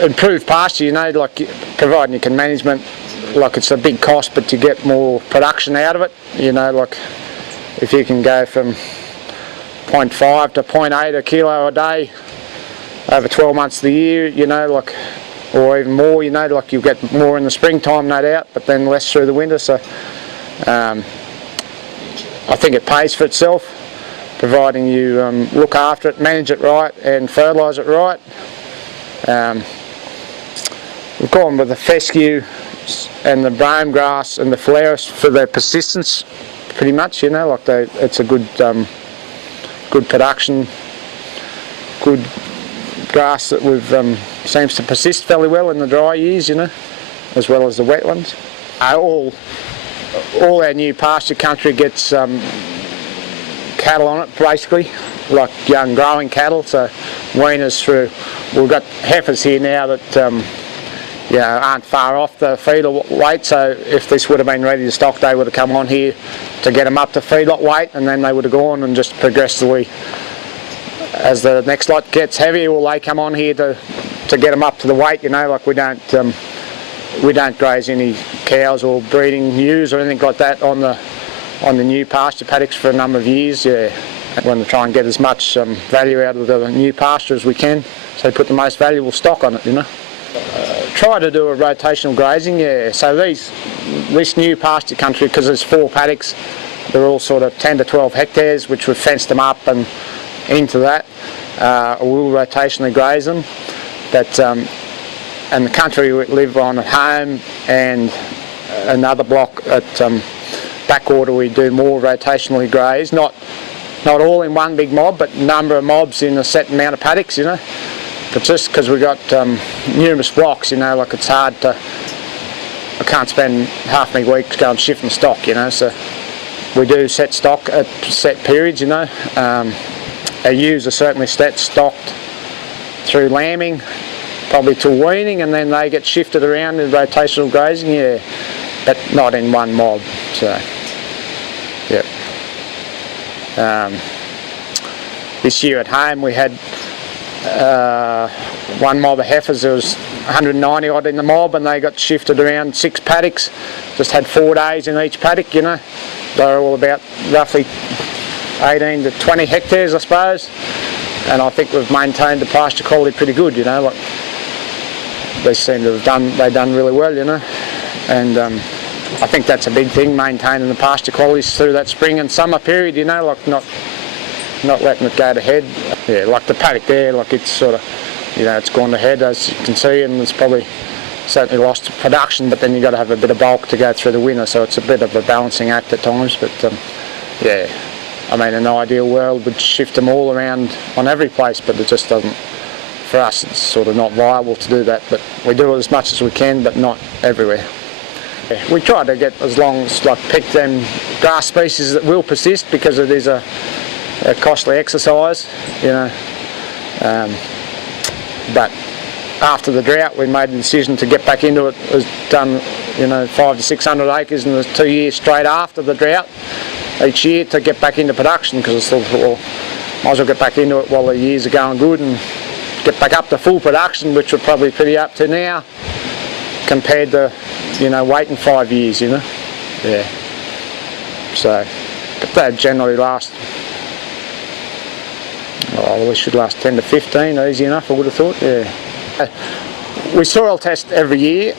improved pasture, you know, like providing you can management, like it's a big cost, but you get more production out of it. You know, like if you can go from 0.5 to 0.8 a kilo a day over 12 months of the year, you know, like, or even more, you know, like you'll get more in the springtime, no doubt, but then less through the winter. So I think it pays for itself, providing you look after it, manage it right, and fertilise it right. We've gone with the fescue and the brome grass and the flowers for their persistence, pretty much. You know, like it's a good, good production, good grass that seems to persist fairly well in the dry years, you know, as well as the wet ones. All our new pasture country gets cattle on it, basically, like young growing cattle, so weaners through. We've got heifers here now that aren't far off the feeder weight, so if this would have been ready to stock, they would have come on here to get them up to feedlot weight, and then they would have gone and just progressively, as the next lot gets heavier, will they come on here to get them up to the weight, you know, like we don't graze any cows or breeding ewes or anything like that on the new pasture paddocks for a number of years. Yeah, we want to try and get as much value out of the new pasture as we can, so put the most valuable stock on it, you know. Try to do a rotational grazing, yeah. So this new pasture country, because there's 4 paddocks, they're all sort of 10 to 12 hectares, which we've fenced them up and into that. We'll rotationally graze them. And the country we live on at home and another block at backwater, we do more rotationally graze. Not all in one big mob, but a number of mobs in a set amount of paddocks, you know. But just because we've got numerous blocks, you know, like it's hard to, I can't spend half my week going shifting stock, you know, so we do set stock at set periods, you know. Our ewes are certainly stocked through lambing, probably till weaning, and then they get shifted around in rotational grazing, yeah, but not in one mob, so, yeah. This year at home we had one mob of heifers. There was 190 odd in the mob, and they got shifted around 6 paddocks. Just had 4 days in each paddock, you know. They're all about roughly 18 to 20 hectares, I suppose. And I think we've maintained the pasture quality pretty good, you know. Like they seem to have done really well, you know. And I think that's a big thing, maintaining the pasture qualities through that spring and summer period, you know, like not letting it go to head. Yeah, like the paddock there, like it's sort of, you know, it's gone to head, as you can see, and it's probably certainly lost production, but then you've got to have a bit of bulk to go through the winter, so it's a bit of a balancing act at times. But yeah, I mean, an ideal world would shift them all around on every place, but it just doesn't, for us it's sort of not viable to do that, but we do it as much as we can, but not everywhere. Yeah, we try to get as long as, like, pick them grass species that will persist, because it is a costly exercise, you know. But after the drought, we made the decision to get back into it. It was done, you know, 500 to 600 acres in the 2 years straight after the drought each year to get back into production, because I thought, well, might as well get back into it while the years are going good and get back up to full production, which we're probably pretty up to now, compared to, you know, waiting 5 years, you know. Yeah. So, but they generally last, well, we should last 10 to 15, easy enough, I would have thought, yeah. We soil test every year.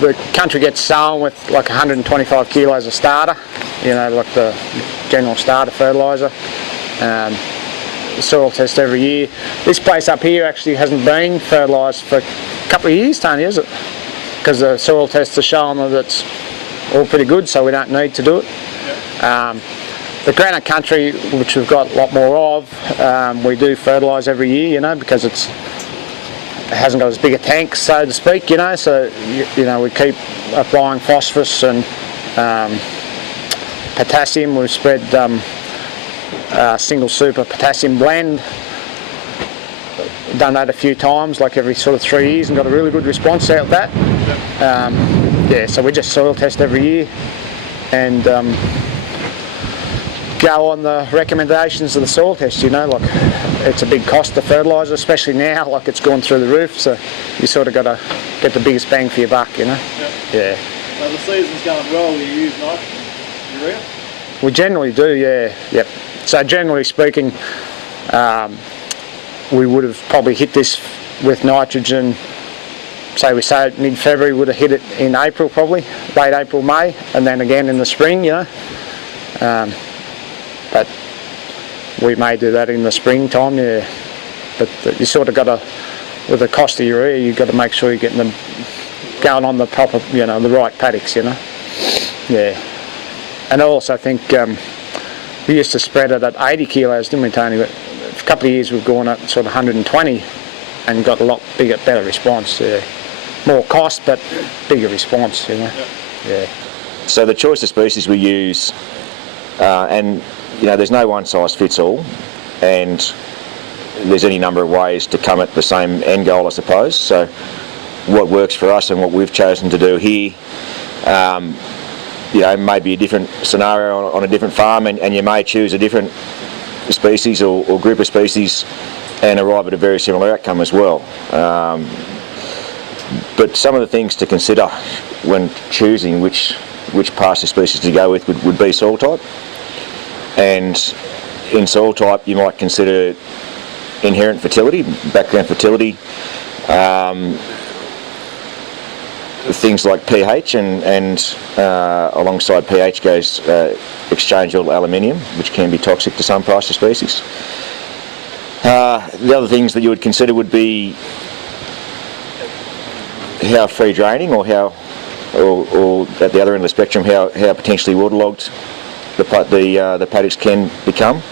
The country gets sown with like 125 kilos of starter, you know, like the general starter fertiliser. Soil test every year. This place up here actually hasn't been fertilised for a couple of years, Tony, is it? Because the soil tests are showing that it's all pretty good, so we don't need to do it. The granite country, which we've got a lot more of, we do fertilise every year, you know, because it hasn't got as big a tank, so to speak, you know, so, you know, we keep applying phosphorus and potassium. We've spread single super potassium blend. Done that a few times, like every sort of 3 years, and got a really good response out of that. Yeah, so we just soil test every year, and go on the recommendations of the soil test, you know, like it's a big cost to fertiliser, especially now, like it's gone through the roof, so you sort of got to get the biggest bang for your buck, you know. Yep. Yeah. So the season's going well, you use nitrogen, urea? We generally do, yeah. Yep. So generally speaking, we would have probably hit this with nitrogen, say mid-February, would have hit it in April probably, late April, May, and then again in the spring, you know. But we may do that in the springtime, yeah. But you sort of got to, with the cost of urea, you've got to make sure you're getting them going on the proper, you know, the right paddocks, you know. Yeah. And I also think we used to spread it at 80 kilos, didn't we, Tony? But a couple of years we've gone at sort of 120 and got a lot bigger, better response. Yeah. More cost, but bigger response, you know. Yeah. So the choice of species we use, and you know, there's no one size fits all, and there's any number of ways to come at the same end goal, I suppose. So what works for us and what we've chosen to do here, you know, may be a different scenario on a different farm, and you may choose a different species or group of species and arrive at a very similar outcome as well. But some of the things to consider when choosing which pasture species to go with would be soil type. And in soil type you might consider inherent fertility, background fertility, things like pH, and alongside pH goes exchangeable aluminium, which can be toxic to some pasture species. The other things that you would consider would be how free draining, or how, or at the other end of the spectrum, how potentially waterlogged the paddocks can become.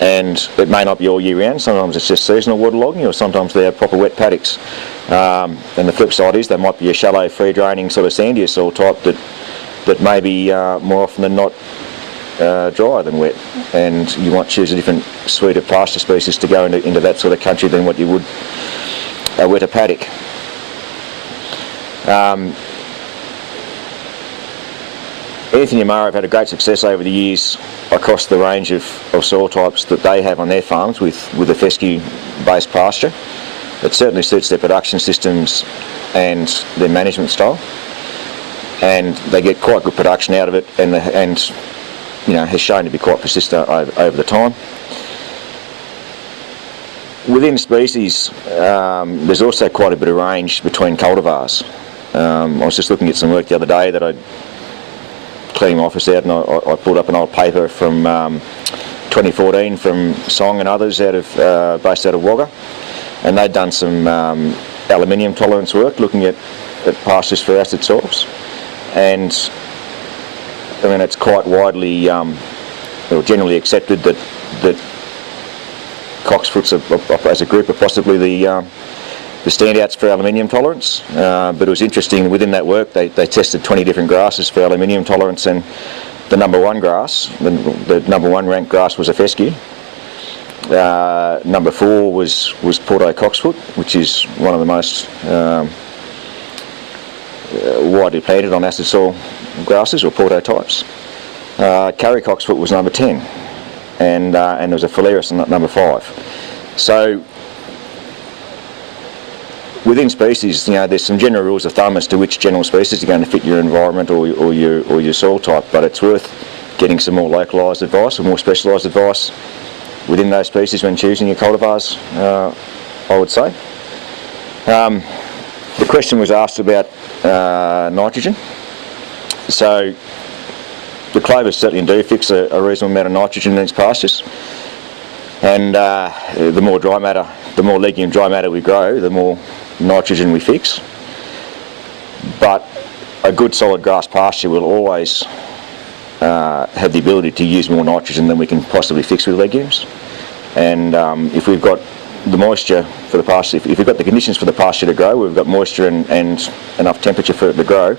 And it may not be all year round, sometimes it's just seasonal waterlogging, or sometimes they're proper wet paddocks. And the flip side is there might be a shallow free draining sort of sandier soil type that may be more often than not drier than wet, and you might choose a different suite of pasture species to go into that sort of country than what you would a wetter paddock. Anthony and Mara have had a great success over the years across the range of soil types that they have on their farms with the fescue-based pasture. It certainly suits their production systems and their management style, and they get quite good production out of it, and you know, has shown to be quite persistent over the time. Within species, there's also quite a bit of range between cultivars. I was just looking at some work the other day that I cleaning my office out, and I pulled up an old paper from 2014 from Song and others based out of Wagga, and they'd done some aluminium tolerance work looking at pastures for acid soils, and I mean it's quite widely or generally accepted that cocksfoots as a group are possibly the standouts for aluminium tolerance, but it was interesting, within that work they tested 20 different grasses for aluminium tolerance, and the number one grass, the number one ranked grass was a fescue. Number 4 was Porto cocksfoot, which is one of the most widely planted on acid soil grasses, or Porto types. Curry cocksfoot was number 10, and there was a Phalaris at number 5. So within species, you know, there's some general rules of thumb as to which general species are going to fit your environment or your soil type, but it's worth getting some more localised advice or more specialised advice within those species when choosing your cultivars, I would say. The question was asked about nitrogen. So the clovers certainly do fix a reasonable amount of nitrogen in its pastures, and the more dry matter, the more legume dry matter we grow, the more nitrogen we fix. But a good solid grass pasture will always have the ability to use more nitrogen than we can possibly fix with legumes. And if we've got the moisture for the pasture, if we've got the conditions for the pasture to grow, we've got moisture and enough temperature for it to grow,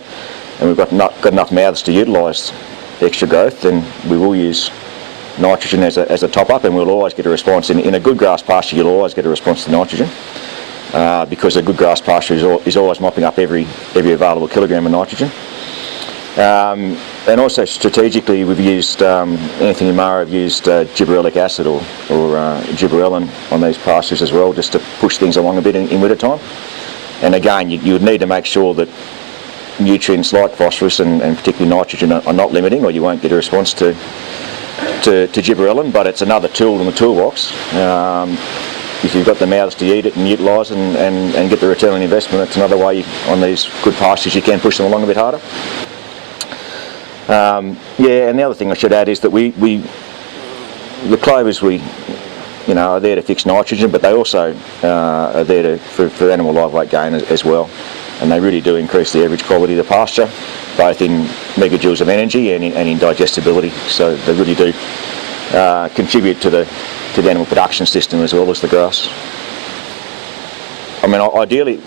and we've got enough mouths to utilise extra growth, then we will use nitrogen as a top-up, and we'll always get a response. In a good grass pasture, you'll always get a response to nitrogen, because a good grass pasture is always mopping up every available kilogram of nitrogen. And also strategically, we've used, Anthony and Mara have used gibberellic acid or gibberellin on these pastures as well, just to push things along a bit in winter time. And again, you would need to make sure that nutrients like phosphorus and particularly nitrogen are not limiting, or you won't get a response to gibberellin, but it's another tool in the toolbox. If you've got the mouths to eat it and utilise and get the return on investment, it's another way on these good pastures you can push them along a bit harder. Yeah, and the other thing I should add is that the clovers are there to fix nitrogen, but they also are there for animal live weight gain as well, and they really do increase the average quality of the pasture, both in megajoules of energy and in digestibility. So they really do contribute to the animal production system as well as the grass. I mean, ideally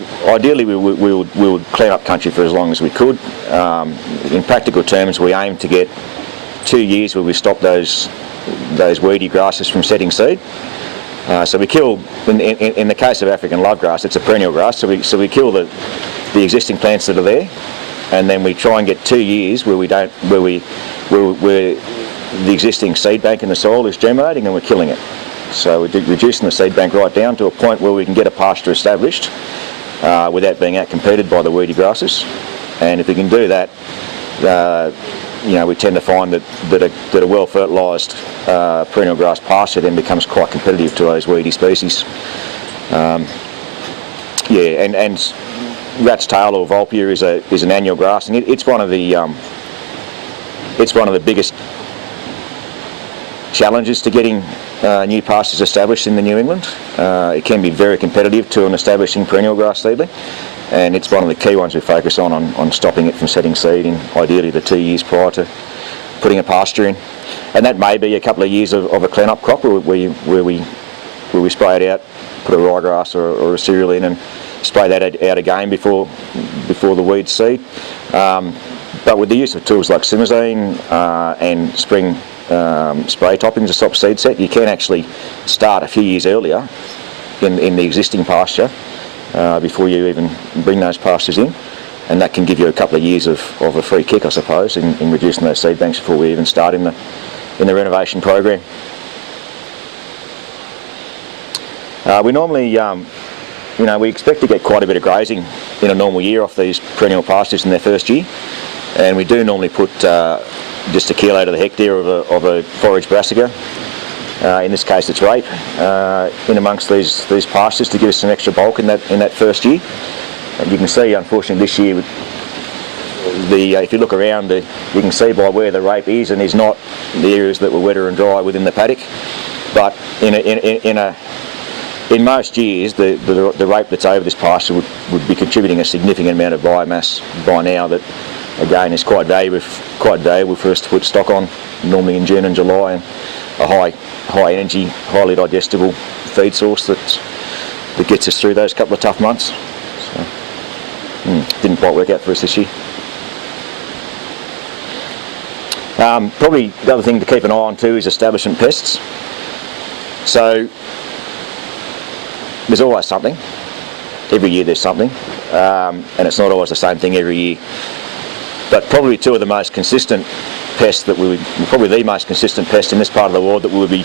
we would clean up country for as long as we could. In practical terms, we aim to get 2 years where we stop those weedy grasses from setting seed. So we kill, in the case of African lovegrass, it's a perennial grass. So we kill the existing plants that are there, and then we try and get 2 years where the existing seed bank in the soil is germinating and we're killing it. So we're reducing the seed bank right down to a point where we can get a pasture established without being outcompeted by the weedy grasses. And if we can do that, we tend to find that a well fertilised perennial grass pasture then becomes quite competitive to those weedy species. And rat's tail or Vulpia is an annual grass, and it's one of the biggest challenges to getting new pastures established in the New England. It can be very competitive to an establishing perennial grass seedling, and it's one of the key ones we focus on stopping it from setting seed in ideally the 2 years prior to putting a pasture in. And that may be a couple of years of a clean-up crop where we spray it out, put a ryegrass or a cereal in and spray that out again before the weeds seed. But with the use of tools like simazine and spring spray toppings to stop seed set, you can actually start a few years earlier in the existing pasture before you even bring those pastures in, and that can give you a couple of years of a free kick, I suppose, in reducing those seed banks before we even start in the renovation program. We normally we expect to get quite a bit of grazing in a normal year off these perennial pastures in their first year, and we do normally put just 1 kilo to the hectare of a forage brassica. In this case, it's rape in amongst these pastures to give us some extra bulk in that first year. And you can see, unfortunately, this year, if you look around, you can see by where the rape is and is not the areas that were wetter and dry within the paddock. But in most years, the rape that's over this pasture would be contributing a significant amount of biomass by now that, again, is quite valuable for us to put stock on, normally in June and July, and a high energy, highly digestible feed source that gets us through those couple of tough months. So, didn't quite work out for us this year. Probably the other thing to keep an eye on too is establishment pests. So there's always something. Every year there's something, and it's not always the same thing every year. But probably two of the most consistent pests probably the most consistent pest in this part of the world that we would be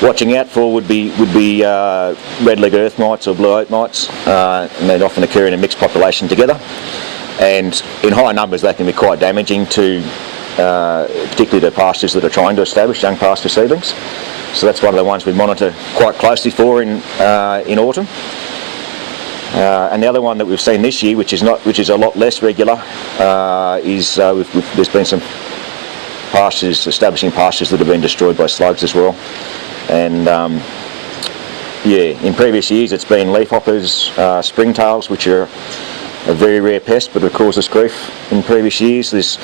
watching out for would be red leg earth mites or blue oat mites, and they often occur in a mixed population together. And in high numbers, they can be quite damaging to particularly the pastures that are trying to establish young pasture seedlings. So that's one of the ones we monitor quite closely for in autumn. And the other one that we've seen this year, which is a lot less regular, is there's been some establishing pastures that have been destroyed by slugs as well. And in previous years it's been leafhoppers, springtails, which are a very rare pest but have caused us grief in previous years. There's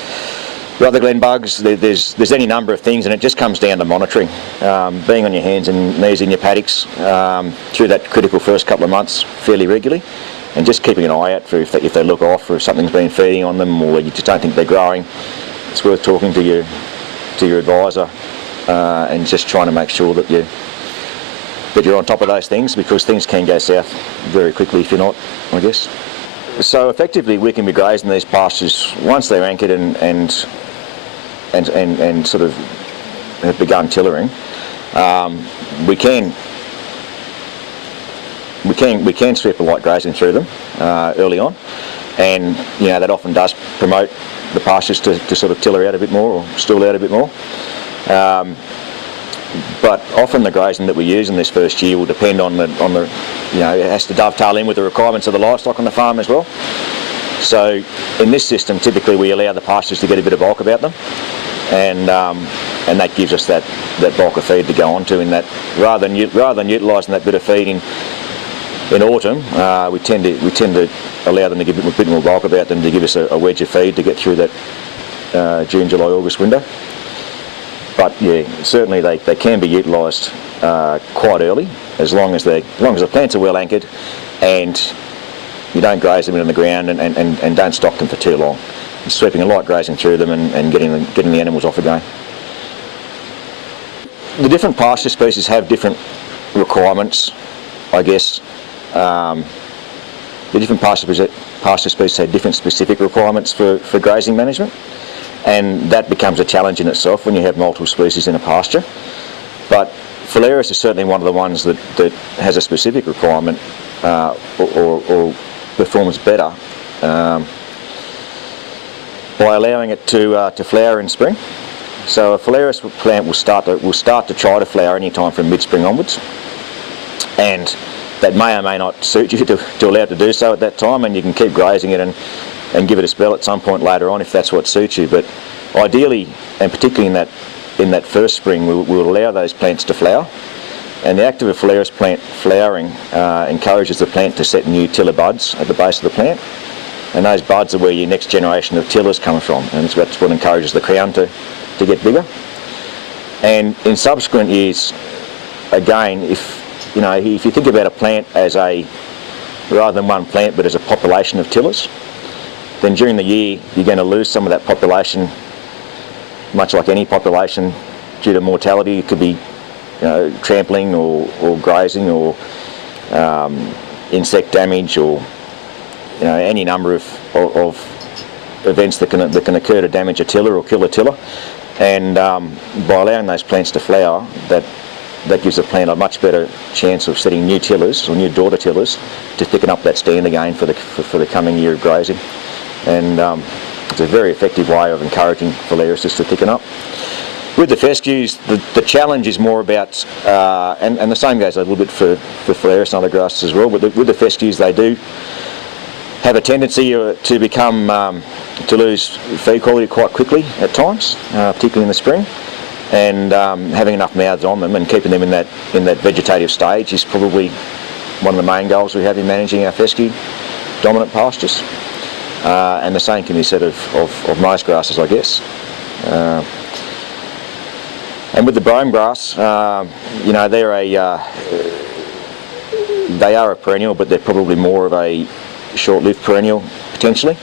rutherglen bugs, there's any number of things, and it just comes down to monitoring, being on your hands and knees in your paddocks through that critical first couple of months fairly regularly, and just keeping an eye out for if they look off or if something's been feeding on them or you just don't think they're growing. It's worth talking to your advisor and just trying to make sure that you're on top of those things, because things can go south very quickly if you're not, I guess. So effectively, we can be grazing these pastures once they're anchored and sort of have begun tillering. We can sweep a light grazing through them early on, and that often does promote the pastures to sort of tiller out a bit more or stool out a bit more. But often the grazing that we use in this first year will depend on the it has to dovetail in with the requirements of the livestock on the farm as well. So in this system, typically we allow the pastures to get a bit of bulk about them, and that gives us that bulk of feed to go on to. In that, rather than utilising that bit of feed in autumn, we tend to allow them to give a bit more bulk about them to give us a wedge of feed to get through that June, July, August window. But yeah, certainly they can be utilised quite early, as long as the plants are well anchored and you don't graze them in the ground and don't stock them for too long. Sweeping a light grazing through them and getting the animals off again. The different pasture species have different requirements, I guess. The different pasture species have different specific requirements for grazing management, and that becomes a challenge in itself when you have multiple species in a pasture. But Phalaris is certainly one of the ones that has a specific requirement or performs better by allowing it to flower in spring. So a Phalaris plant will start to try to flower any time from mid-spring onwards, and that may or may not suit you to allow it to do so at that time, and you can keep grazing it and give it a spell at some point later on if that's what suits you. But ideally, and particularly in that first spring, we'll allow those plants to flower, and the act of a Phalaris plant flowering encourages the plant to set new tiller buds at the base of the plant, and those buds are where your next generation of tillers come from, and that's what encourages the crown to get bigger. And in subsequent years, again, if you think about a plant as rather than one plant but as a population of tillers, then during the year you're going to lose some of that population, much like any population, due to mortality. It could be trampling or grazing or insect damage or any number of events that can occur to damage a tiller or kill a tiller. And by allowing those plants to flower, that gives the plant a much better chance of setting new tillers or new daughter tillers to thicken up that stand again for the coming year of grazing. And it's a very effective way of encouraging Phalaris to thicken up. With the fescues, the challenge is more about, and the same goes a little bit for Phalaris and other grasses as well, but with the fescues they do have a tendency to become, to lose feed quality quite quickly at times, particularly in the spring. And having enough mouths on them and keeping them in that vegetative stage is probably one of the main goals we have in managing our fescue dominant pastures. And the same can be said of most grasses, I guess. And with the brome grass, they are a perennial, but they're probably more of a short-lived perennial potentially,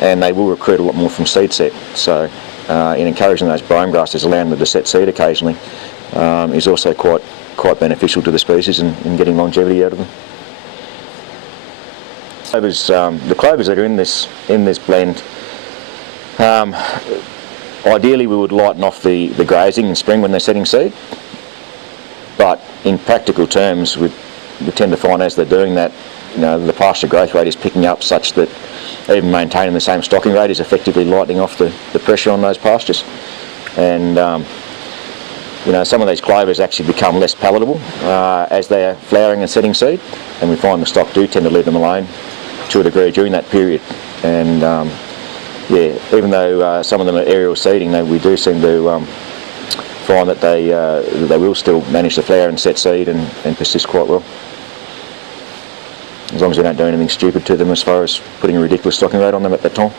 and they will recruit a lot more from seed set. So in encouraging those brome grasses, allowing them to set seed occasionally is also quite beneficial to the species and getting longevity out of them. The clovers that are in this blend, ideally we would lighten off the grazing in spring when they're setting seed, but in practical terms we tend to find as they're doing that, the pasture growth rate is picking up such that even maintaining the same stocking rate is effectively lightening off the pressure on those pastures. And some of these clovers actually become less palatable as they are flowering and setting seed, and we find the stock do tend to leave them alone to a degree during that period. And even though some of them are aerial seeding, we do seem to find that they will still manage to flower and set seed and persist quite well, as long as we don't do anything stupid to them as far as putting a ridiculous stocking rate on them at that time.